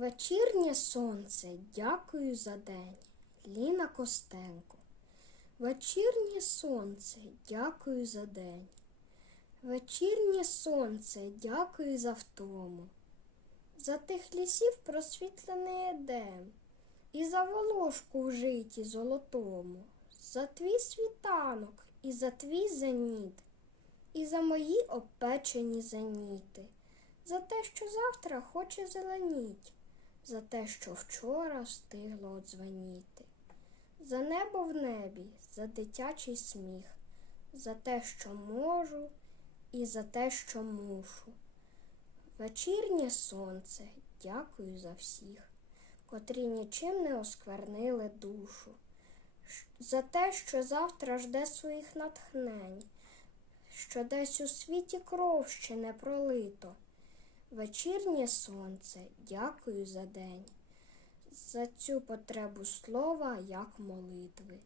Вечірнє сонце, дякую за день. Ліна Костенко. Вечірнє сонце, дякую за день. Вечірнє сонце, дякую за втому. За тих лісів просвітлений едем, і за волошку в житі золотому, за твій світанок і за твій зеніт, і за мої обпечені зеніти, за те, що завтра хоче зеленіть, за те, що вчора встигло одзвеніти, за небо в небі, за дитячий сміх, за те, що можу, і за те, що мушу. Вечірнє сонце, дякую за всіх, котрі нічим не осквернили душу, за те, що завтра жде своїх натхнень, що десь у світі кров ще не пролито. Вечірнє сонце, дякую за день, за цю потребу слова, як молитви.